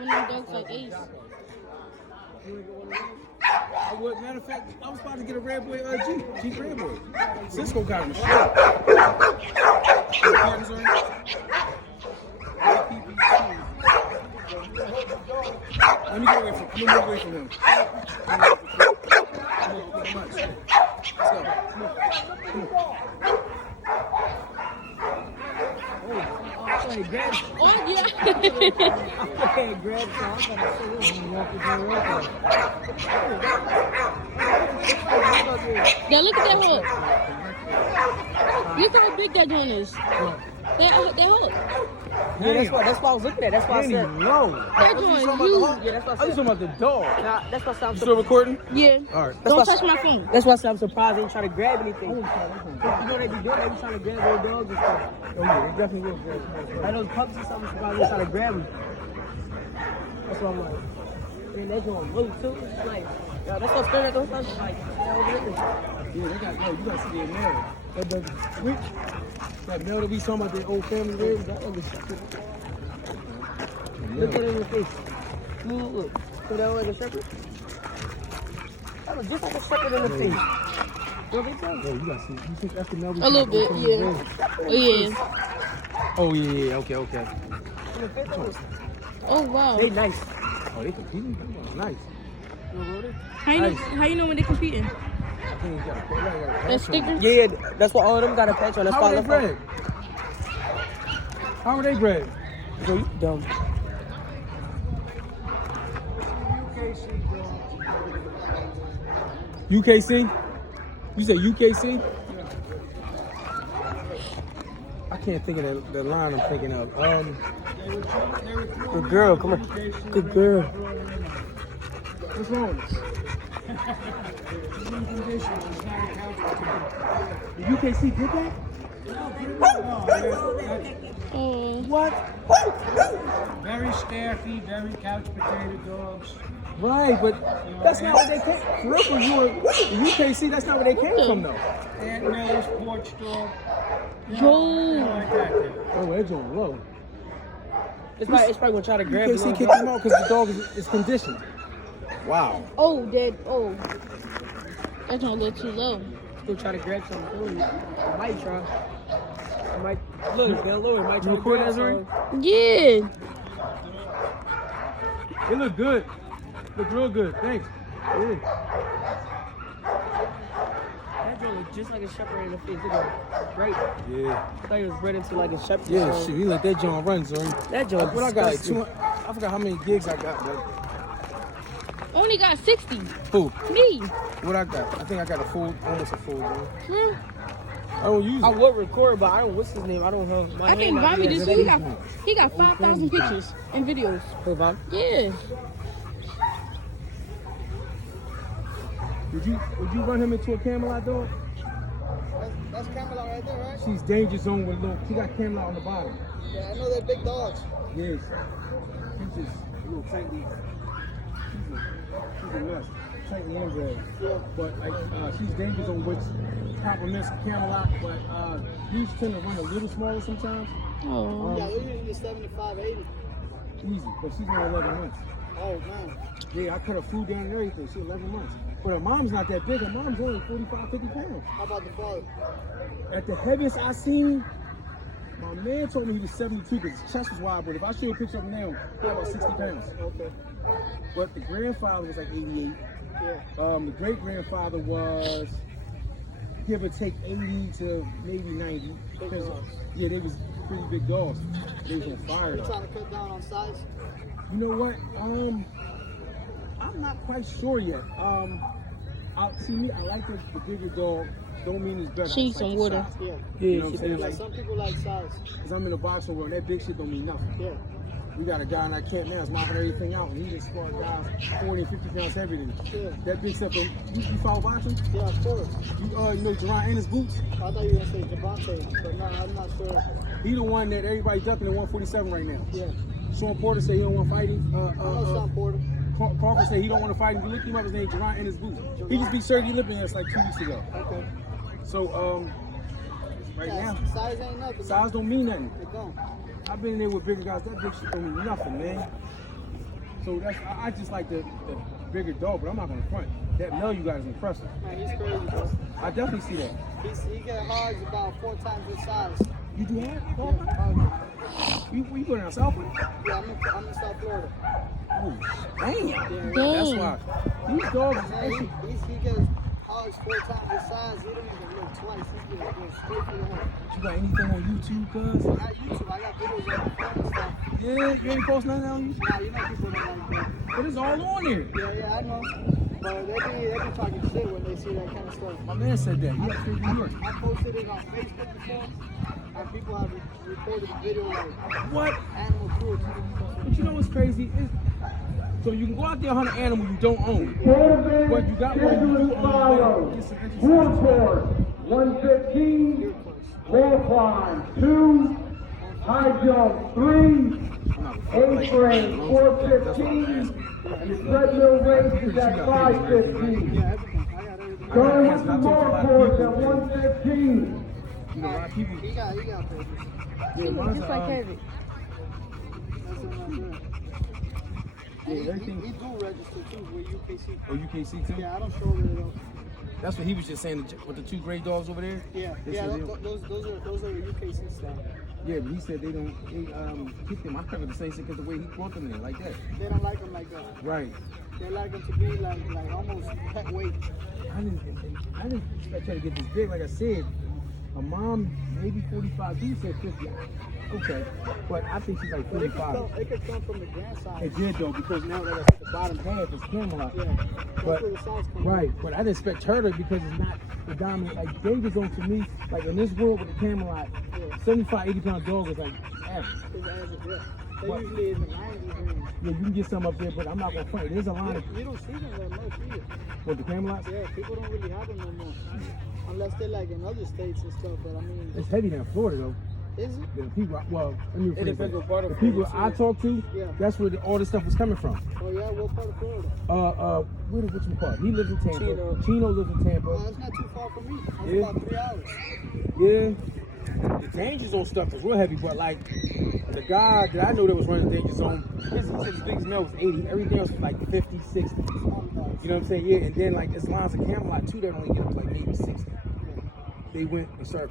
One of them dogs like Ace. I would, matter of fact, I was about to get a red boy Jeep red boy. Cisco got him. Let me get away from him. Let me move away from him. Let's go. Come on. Oh, yeah. Okay, grab some. Now look at that hook. Look how big that joint is. That hook. Yeah, that's what I was looking at. That's why I said. No. That joint is huge. Yeah, that's what I I was said. talking about the dog. Nah, that's why I said I'm You still recording? Yeah. All right. Don't touch my phone. That's why I said I'm surprised they ain't trying to grab anything. You know they be doing? They be trying to grab their dogs and stuff. Oh yeah, they definitely will grab. I know pups and stuff. I'm surprised they trying to grab them. That's what I'm like. And they're going low too. It's like, yo, that's what staring at those stuff. Like, Yeah, they got, yo, you gotta see their mail. That doesn't switch. That mail that we talking about, their old family ribs, that other shit. look at it in the face. Look. So that like a shepherd? That was just like a shepherd in the face. Yo, big time. Yo, you gotta see. You think that's the mail we A little bit, talking about, yeah. Oh, yeah. Oh, yeah, okay. Oh, wow. They nice. Oh, they competing? Nice. How you know when they competing? That sticker? Yeah, that's what all of them got a patch on. That's How why are they bred? How are they bred? So you dumb. UKC? You say UKC? I can't think of the line I'm thinking of. Good girl, come on. Good girl. What's wrong with this? The UKC did that? Oh. What? Very staffy, very couch potato dogs. Right, but that's not where they came. For real, you were UKC. That's not where they came from, though. Aunt Miller's porch dog. Yo. Like that. Oh, it's on low. It's probably gonna try to grab UKC it. kicked him out because the dog is conditioned. Wow. Oh, that. Oh. That's not a little too low. Still try to grab something. I might try. I might. Look, it's gonna lower. Might try You to record grab that, Zuri? some. Yeah. It looked good. Looked real good. Thanks. Yeah. That joint look just like a shepherd in the face. Look at it. Right? Yeah. I thought he was bred into like a shepherd. Yeah, so shit. We let that joint run, Zuri. That joint. What I got? Like disgusting. 200. I forgot how many gigs I got, but. Only got 60. Who? Me. What I got? I think I got almost a full, dude. Hmm. I don't use I it. would record, but I don't. What's his name? I don't know. My I hand think not Vami here. just too. He got 5,000 pictures and videos. Hey, Vom. Yeah. Would you run him into a Camelot dog? That's Camelot right there, right? She's danger zone with little. She got Camelot on the bottom. Yeah, I know they're big dogs. Yes. She's just a little tightly. She's a mess. Tightly inbred. Yeah. But like she's danger zone, which complements Camelot. But these tend to run a little smaller sometimes. Oh. Yeah, they're usually 75, 80. Easy. But she's only 11 months. Oh, man. Yeah, I cut her food down and everything. She's 11 months. But her mom's not that big. Her mom's only 45, 50 pounds. How about the father? At the heaviest I seen, my man told me he was 72 because his chest was wide. But if I show you a picture of him now, he's about 60 pounds. Okay. But the grandfather was like 88. Yeah. The great grandfather was give or take 80 to maybe 90. Big 'Cause, dogs. yeah, they was pretty big dogs. They was on fire You though. trying to cut down on size? You know what? I'm not quite sure yet. See me, I like the bigger dog. Don't mean it's better. She needs It's like some the water. size. Yeah. You know what I'm saying? Yeah, Like, some people like size. cause I'm in the boxing world, that big shit don't mean nothing. Yeah. We got a guy in that camp now that's mopping everything out, and he just squad guys 40 and 50 pounds heavier than me. Yeah. That big stuff. You follow boxing? Yeah, of course. You know Jerron Ennis Boots? I thought you were going to say Javante, but no, I'm not sure. He the one that everybody ducking at 147 right now. Yeah. Sean Porter said he don't want to fight him. I know Sean Porter. Crawford said he don't want to fight him. You look him up, his name Jerron Ennis Boots. He just beat Sergey Lipinets like 2 weeks ago. Okay. So right Yeah, now, size ain't nothing. size don't mean nothing. It don't. I've been in there with bigger guys. That big shit don't mean nothing, man. So that's I just like the bigger dog, but I'm not gonna front. That male you got is impressive. Man, he's crazy, bro. I definitely see that. He get hogs about 4 times his size. You do that? Yeah, Dog? hog. You going down south with it? Yeah, I'm in South Florida. Oh, damn. Yeah, That's Dang. why. These dogs is Man, actually. he gets hogs 4 times his size. He don't even look twice. He's like going straight for the head. You got anything on YouTube, cuz? Not YouTube. I got videos on my phone and stuff. Yeah, you ain't post nothing on YouTube? Nah, you know people don't like that. But it's all on there. Yeah, I know. But they be talking shit when they see that kind of stuff. My man said that. He up here in New York. I posted it on Facebook before, and people have reported the video like What? animal cruelty. But you know what's crazy? So you can go out there and hunt an animal you don't own. But you got one you do own. Get some exercise. Warport, 115, wall climb, 2, high jump, 3, A-frame, 415, and the treadmill race is at 515. Yeah, everything. I got everything. Going with the Warport at 115. You know, a lot of people. He got papers. Yeah, mine's, Just like Heavy. That's what I'm doing. Yeah, He everything. do register too with UKC. Oh, UKC too? Yeah, I don't show it though. That's what he was just saying with the 2 gray dogs over there. Yeah, They yeah, said they- those are the UKC stuff. Yeah, but he said they kick them. I covered the same shit because the way he brought them in, like that. They don't like them like that. Right. They like them to be like almost pet weight. I didn't expect her to get this big. Like I said, a mom maybe 45. He said 50. Okay, but I think she's like But 45. it could come from the grandson. It did though, because now that the bottom half is camera. Yeah, that's But where the size comes right, but I didn't expect her to because it's not the dominant. Like David Zone to me, like in this world with the camera, 75, 80 pound dog is like average. from. His average, yeah. They What? usually in the 90s range. Yeah, you can get some up there, but I'm not gonna fight. There's a line of You don't see them that much either. with the camera. Yeah, people don't really have them no more. Unless they're like in other states and stuff, but I mean, It's heavy down Florida though. is it? The people, well, let me rephrase depends that. what part of The people Florida, I talk to, Yeah. that's where all this stuff was coming from. Oh yeah, what part of Florida? Where did which part? He lives in Tampa. Chino. Chino lives in Well, Tampa. that's not too far from me. That's Yeah. about 3 hours. Yeah. The danger zone stuff is real heavy, but like the guy that I know that was running the danger zone, his biggest mail was 80. Everything else was like 50, 60. You know what I'm saying? Yeah, and then like there's lines of Camelot too that only get up to like maybe 60. They went and started